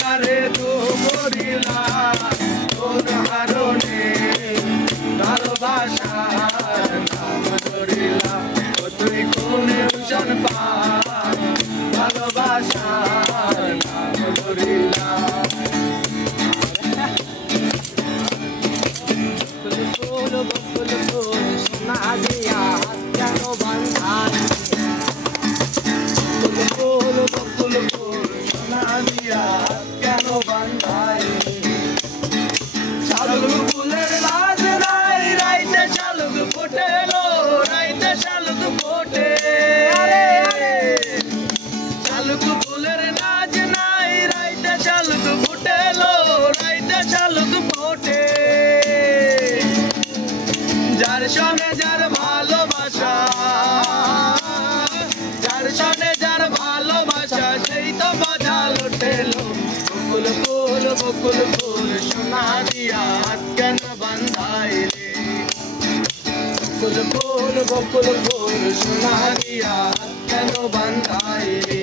না রে তো করিলা কোন হারণে ভালোবাসার নাম ধরিলা ও তুই কোন ভূষণ পা ভালোবাসার নাম ধরিলা ফুল বকুল ফুল সোনা দিয়া কেন বাঁধাই ফুল বকুল ফুল সোনা দিয়া কেন বাঁধাই শালুক ফুলের লাজ নাই রাইতে শালুক ফোটেলো রাইতে শালুক ফোটে শালুক ফুলের লাজ নাই রাইতে শালুক ফোটেলো রাইতে শালুক ফোটে যার সঙ্গে যার ভালোবাসা যার সঙ্গে যার ভালোবাসা সেই তো মজা লুটেলো বকুল ফুল বকুল ফুল সোনা দিয়া কেন বাঁধাই রে বকুল ফুল বকুল ফুল সোনা দিয়া কেন বাঁধাই রে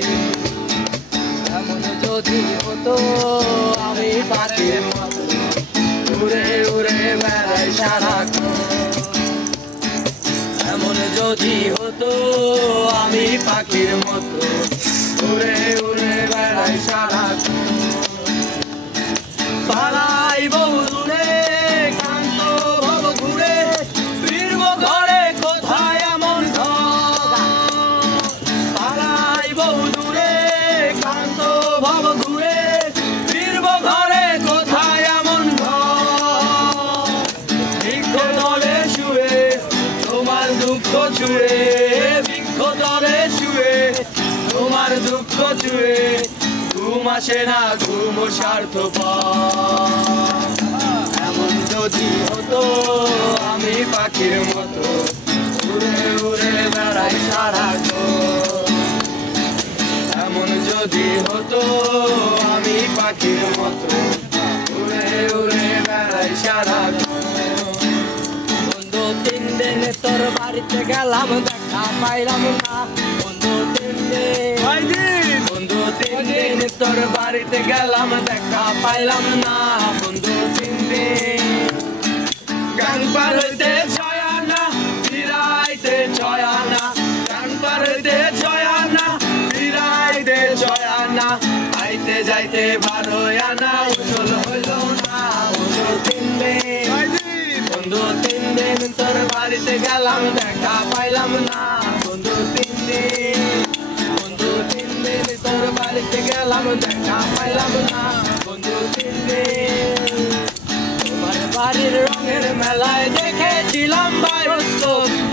এমন যদি হতো আমি পাখির মতো উড়ে উড়ে বেড়াই সারাক্ষণ এমন যদি হতো আমি পাখির মতো উড়ে উড়ে বেড়াই সারাক্ষণ পালাই বহু দূরে ক্লান্ত ভব ঘুরে ফিরব ঘরে কোথায় এমন ঘর পালাই বহু দূরে ক্লান্ত ভব ঘুরে ফিরব ঘরে কোথায় এমন ঘর বৃক্ষ তলে শুয়ে তোমার দুঃখ ছুঁয়ে বৃক্ষ তলে শুয়ে তোমার দুঃখ ছুঁয়ে ঘুম আসে না ঘুম স্বার্থপর এমন যদি হতো আমি পাখির মতো উড়ে উড়ে বেড়াই সারাক্ষণ এমন যদি হতো আমি পাখির মতো উড়ে উড়ে বেড়াই সারাক্ষণ বন্ধু 3 দিন তোর বাড়িতে গেলাম দেখা পাইলাম না বন্ধু 3 দিন বন্ধু 3 দিন তোর বাড়িতে গেলাম দেখা পাইলাম না বন্ধু 3 দিন গান পার হইতে ছয় আনা ফিরাইতে ছয় আনা গান পার হইতে ছয় আনা ফিরাইতে ছয় আনা আইতে যাইতে 12 আনা উসল হইল না বন্ধু 3 দিন বন্ধু 3 দিন তোর বাড়িতে গেলাম দেখা পাইলাম না বন্ধু 3 দিন বন্ধু 3 দিন তোর বাড়িতে গেলাম দেখা পাইলাম না বন্ধু 3 দিন তোমার বাড়ির রঙের মেলায় দেখেছিলাম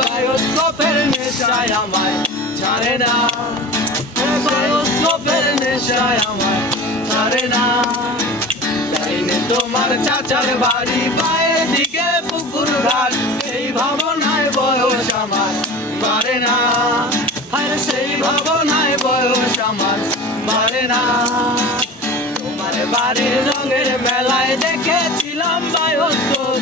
বায়োস্কোপের নেশায় আমায় ছাড়ে না বায়োস্কোপের নেশায় আমায় ছাড়ে না তাইনে তোমার চাচার বাড়ি পায়ের দিকে পুকুর ঘাট এই ভাবনায় বয়স আমার বাড়ে না আর সেই ভাবনায় বয়স আমার বাড়ে না তোমার বাড়ির রঙের মেলায় দেখেছিলাম বায়োস্কোপ